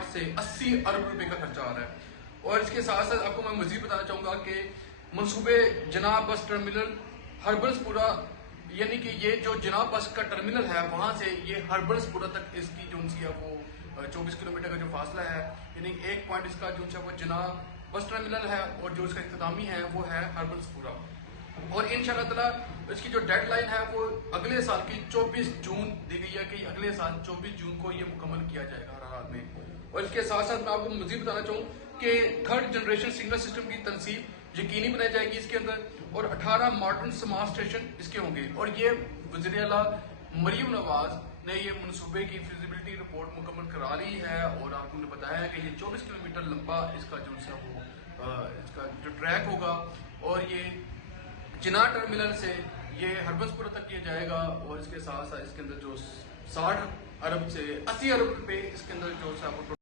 60 से 80 अरब रुपए का खर्चा आ रहा है। और इसके साथ साथ आपको मैं मजीद बताना चाहूँगा कि मनसूबे जनाब बस टर्मिनल हर्बल्सपुरा, यानी कि ये जो जनाब बस का टर्मिनल है वहाँ से ये हर्बल्सपुरा तक इसकी जो है वो 24 किलोमीटर का जो फासला है, यानी एक पॉइंट इसका जो है वो जनाब बस टर्मिनल है और जो इसका इख्तितामी है वो है हर्बल्सपुरा। और इंशाअल्लाह ताला इसकी जो डेडलाइन है वो अगले साल की 24 जून दी गई है कि अगले साल 24 जून को ये मुकम्मल किया जाएगा हर हाल में। और इसके साथ साथ मैं आपको मजीद बताना चाहूँ कि 3rd जनरेशन सिग्नल सिस्टम की तनसीब यकीनी बनाई जाएगी इसके अंदर, और 18 मॉडर्न स्मार्ट स्टेशन इसके होंगे। और ये वज़ीर आला मरीम नवाज ने ये मनसूबे की फिजिबिलिटी रिपोर्ट मुकम्मल करा ली है, और आपको ने बताया है कि ये 24 किलोमीटर लंबा इसका जो है वो इसका जो ट्रैक होगा, और ये जिना टर्मिनल से ये हर्बल्सपुरा तक किया जाएगा। और इसके साथ साथ इसके अंदर जो 60 अरब से 80 अरब रुपए इसके अंदर जो है वो